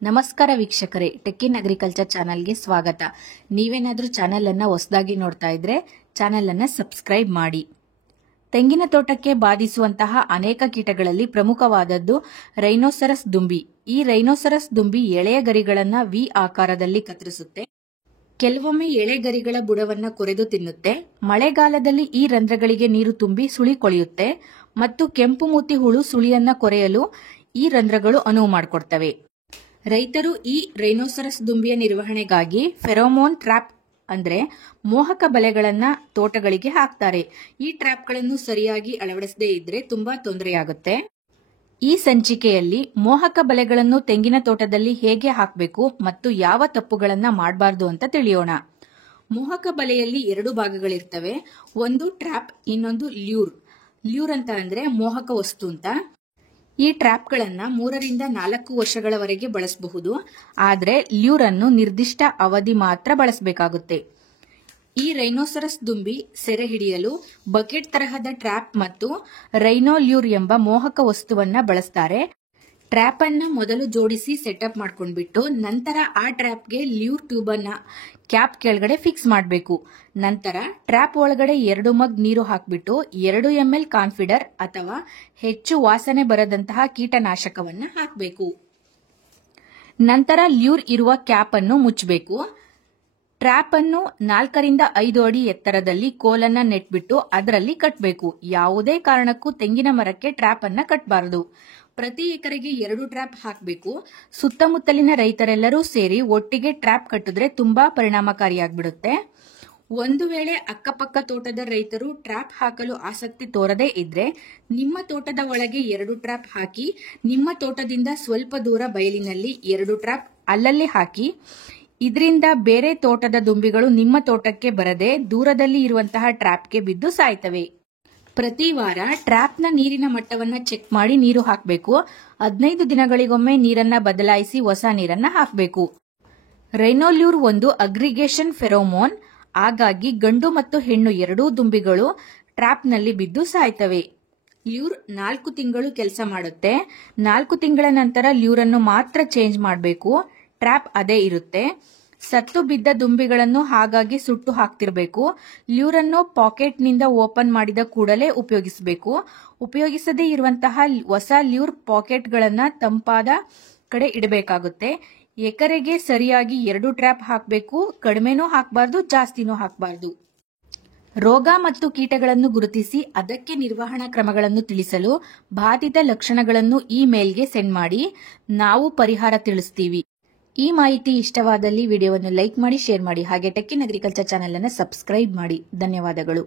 ನಮಸ್ಕಾರ ವೀಕ್ಷಕರೇ, tech in agriculture ಚಾನಲ್ಗೆ ಸ್ವಾಗತ. ನೀವೇನಾದರೂ ಚಾನೆಲ್ ಅನ್ನ ಹೊಸದಾಗಿ ನೋಡ್ತಾ ಇದ್ರೆ ಚಾನೆಲ್ ಅನ್ನ ಸಬ್ಸ್ಕ್ರೈಬ್ ಮಾಡಿ. ತೆಂಗಿನ ತೋಟಕ್ಕೆ ಬಾಧಿಸುವಂತಹ ಅನೇಕ ಕೀಟಗಳಲ್ಲಿ ಪ್ರಮುಖವಾದದ್ದು ರೈನೋಸರಸ್ ದುಂಬಿ. ಈ ರೈನೋಸರಸ್ ದುಂಬಿ ಎಳೆಯ ಗರಿಗಳನ್ನ ವಿ ಆಕಾರದಲ್ಲಿ ಕತ್ತರಿಸುತ್ತೆ. ಕೆಲವೊಮ್ಮೆ ಎಳೆ ಗರಿಗಳ ಬುಡವನ್ನ ಕೊರೆದು ತಿನ್ನುತ್ತೆ. ಮಳೆಗಾಲದಲ್ಲಿ ಈ ರಂಧ್ರಗಳಿಗೆ ನೀರು ತುಂಬಿ ಸುಳಿ ಕೊಳೆಯುತ್ತೆ ಮತ್ತು ಕೆಂಪು ಮೂತಿ ಹುಳು ಸುಳಿಯನ್ನ ಕೊರೆಯಲು ಈ ರಂಧ್ರಗಳು ಅನುವು ಮಾಡಿಕೊಡ್ತವೆ. ರೈತರು ಈ ರೈನೋಸರಸ್ ದುಂಬಿಯ ನಿರ್ವಹಣೆಗಾಗಿ ಫೆರೋಮೋನ್ ಟ್ರ್ಯಾಪ್ ಅಂದ್ರೆ ಮೋಹಕ ಬಲೆಗಳನ್ನ ತೋಟಗಳಿಗೆ ಹಾಕ್ತಾರೆ. ಈ ಟ್ರ್ಯಾಪ್ಗಳನ್ನು ಸರಿಯಾಗಿ ಅಳವಡಿಸದೇ ಇದ್ರೆ ತುಂಬಾ ತೊಂದರೆಯಾಗುತ್ತೆ. ಈ ಸಂಚಿಕೆಯಲ್ಲಿ ಮೋಹಕ ಬಲೆಗಳನ್ನು ತೆಂಗಿನ ತೋಟದಲ್ಲಿ ಹೇಗೆ ಹಾಕಬೇಕು ಮತ್ತು ಯಾವ ತಪ್ಪುಗಳನ್ನ ಮಾಡಬಾರದು ಅಂತ ತಿಳಿಯೋಣ. ಮೋಹಕ ಬಲೆಯಲ್ಲಿ ಎರಡು ಭಾಗಗಳಿರ್ತವೆ. ಒಂದು ಟ್ರ್ಯಾಪ್, ಇನ್ನೊಂದು ಲ್ಯೂರ್. ಲ್ಯೂರ್ ಅಂತ ಅಂದ್ರೆ ಮೋಹಕ ವಸ್ತು ಅಂತ. ಈ ಟ್ರ್ಯಾಪ್ಗಳನ್ನ 3 ರಿಂದ 4 ವರ್ಷಗಳವರೆಗೆ ಬಳಸಬಹುದು. ಆದ್ರೆ ಲ್ಯೂರ್ ಅನ್ನು ನಿರ್ದಿಷ್ಟ ಅವಧಿ ಮಾತ್ರ ಬಳಸಬೇಕಾಗುತ್ತೆ. ಈ ರೈನೋಸರಸ್ ದುಂಬಿ ಸೆರೆ ಹಿಡಿಯಲು ಬಕೆಟ್ ತರಹದ ಟ್ರ್ಯಾಪ್ ಮತ್ತು ರೈನೋ ಲ್ಯೂರ್ ಎಂಬ ಮೋಹಕ ವಸ್ತುವನ್ನ ಬಳಸ್ತಾರೆ. ಟ್ರ್ಯಾಪ್ ಅನ್ನ ಮೊದಲು ಜೋಡಿಸಿ ಸೆಟಪ್ ಮಾಡ್ಕೊಂಡ್ಬಿಟ್ಟು ನಂತರ ಆ ಟ್ರ್ಯಾಪ್ಗೆ ಲ್ಯೂರ್ ಟ್ಯೂಬ್ ಅನ್ನ ಕ್ಯಾಪ್ ಕೆಳಗಡೆ ಫಿಕ್ಸ್ ಮಾಡಬೇಕು. ನಂತರ ಟ್ರ್ಯಾಪ್ ಒಳಗಡೆ 2 ಮಗ್ ನೀರು ಹಾಕ್ಬಿಟ್ಟು 2 ml ಕಾನ್ಫಿಡರ್ ಅಥವಾ ಹೆಚ್ಚು ವಾಸನೆ ಬರದಂತಹ ಕೀಟನಾಶಕವನ್ನ ಹಾಕಬೇಕು. ನಂತರ ಲ್ಯೂರ್ ಇರುವ ಕ್ಯಾಪ್ ಅನ್ನು ಮುಚ್ಚಬೇಕು. ಟ್ರ್ಯಾಪ್ ಅನ್ನು 4 ರಿಂದ 5 ಅಡಿ ಎತ್ತರದಲ್ಲಿ ಕೋಲನ್ನ ನೆಟ್ಬಿಟ್ಟು ಅದರಲ್ಲಿ ಕಟ್ಟಬೇಕು. ಯಾವುದೇ ಕಾರಣಕ್ಕೂ ತೆಂಗಿನ ಮರಕ್ಕೆ ಟ್ರ್ಯಾಪ್ ಅನ್ನ ಕಟ್ಟಬಾರದು. ಪ್ರತಿ ಎಕರೆಗೆ 2 ಟ್ರ್ಯಾಪ್ ಹಾಕಬೇಕು. ಸುತ್ತಮುತ್ತಲಿನ ರೈತರೆಲ್ಲರೂ ಸೇರಿ ಒಟ್ಟಿಗೆ ಟ್ರ್ಯಾಪ್ ಕಟ್ಟಿದ್ರೆ ತುಂಬಾ ಪರಿಣಾಮಕಾರಿಯಾಗ್ಬಿಡುತ್ತೆ. ಒಂದು ವೇಳೆ ಅಕ್ಕಪಕ್ಕ ತೋಟದ ರೈತರು ಟ್ರ್ಯಾಪ್ ಹಾಕಲು ಆಸಕ್ತಿ ತೋರದೇ ಇದ್ರೆ ನಿಮ್ಮ ತೋಟದ ಒಳಗೆ 2 ಟ್ರ್ಯಾಪ್ ಹಾಕಿ ನಿಮ್ಮ ತೋಟದಿಂದ ಸ್ವಲ್ಪ ದೂರ ಬಯಲಿನಲ್ಲಿ 2 ಟ್ರ್ಯಾಪ್ ಅಲ್ಲಲ್ಲಿ ಹಾಕಿ. ಇದರಿಂದ ಬೇರೆ ತೋಟದ ದುಂಬಿಗಳು ನಿಮ್ಮ ತೋಟಕ್ಕೆ ಬರದೆ ದೂರದಲ್ಲಿ ಇರುವಂತಹ ಟ್ರ್ಯಾಪ್ಗೆ ಬಿದ್ದು ಸಾಯ್ತವೆ. ಪ್ರತಿ ವಾರ ಟ್ರ್ಯಾಪ್ನ ನೀರಿನ ಮಟ್ಟವನ್ನ ಚೆಕ್ ಮಾಡಿ ನೀರು ಹಾಕಬೇಕು. 15 ದಿನಗಳಿಗೊಮ್ಮೆ ನೀರನ್ನ ಬದಲಾಯಿಸಿ ಹೊಸ ನೀರನ್ನ ಹಾಕಬೇಕು. ರೈನೋಲ್ಯೂರ್ ಒಂದು ಅಗ್ರಿಗೇಷನ್ ಫೆರೋಮೋನ್. ಹಾಗಾಗಿ ಗಂಡು ಮತ್ತು ಹೆಣ್ಣು ಎರಡೂ ದುಂಬಿಗಳು ಟ್ರ್ಯಾಪ್ನಲ್ಲಿ ಬಿದ್ದು ಸಾಯ್ತವೆ. ಲ್ಯೂರ್ 4 ತಿಂಗಳು ಕೆಲಸ ಮಾಡುತ್ತೆ. 4 ತಿಂಗಳ ನಂತರ ಲ್ಯೂರ್ ಅನ್ನು ಮಾತ್ರ ಚೇಂಜ್ ಮಾಡಬೇಕು. ಟ್ರ್ಯಾಪ್ ಅದೇ ಇರುತ್ತೆ. ಸತ್ತು ಬಿದ್ದ ದುಂಬಿಗಳನ್ನು ಹಾಗಾಗಿ ಸುಟ್ಟು ಹಾಕ್ತಿರ್ಬೇಕು. ಲ್ಯೂರ್ ಅನ್ನು ಪಾಕೆಟ್ ನಿಂದ ಓಪನ್ ಮಾಡಿದ ಕೂಡಲೇ ಉಪಯೋಗಿಸಬೇಕು. ಉಪಯೋಗಿಸದೇ ಇರುವಂತಹ ಹೊಸ ಲ್ಯೂರ್ ಪಾಕೆಟ್ಗಳನ್ನ ತಂಪಾದ ಕಡೆ ಇಡಬೇಕಾಗುತ್ತೆ. ಎಕರೆಗೆ ಸರಿಯಾಗಿ 2 ಟ್ರ್ಯಾಪ್ ಹಾಕಬೇಕು. ಕಡಿಮೆನೂ ಹಾಕಬಾರ್ದು, ಜಾಸ್ತಿನೂ ಹಾಕಬಾರ್ದು. ರೋಗ ಮತ್ತು ಕೀಟಗಳನ್ನು ಗುರುತಿಸಿ ಅದಕ್ಕೆ ನಿರ್ವಹಣಾ ಕ್ರಮಗಳನ್ನು ತಿಳಿಸಲು ಬಾಧಿತ ಲಕ್ಷಣಗಳನ್ನು ಈ ಮೇಲ್ಗೆ ಸೆಂಡ್ ಮಾಡಿ. ನಾವು ಪರಿಹಾರ ತಿಳಿಸ್ತೀವಿ. ಈ ಮಾಹಿತಿ ಇಷ್ಟವಾದಲ್ಲಿ ವಿಡಿಯೋವನ್ನು ಲೈಕ್ ಮಾಡಿ, ಶೇರ್ ಮಾಡಿ. ಹಾಗೆ ಟೆಕ್ ಇನ್ ಅಗ್ರಿಕಲ್ಚರ್ ಚಾನೆಲ್ ಅನ್ನು ಸಬ್ಸ್ಕ್ರೈಬ್ ಮಾಡಿ. ಧನ್ಯವಾದಗಳು.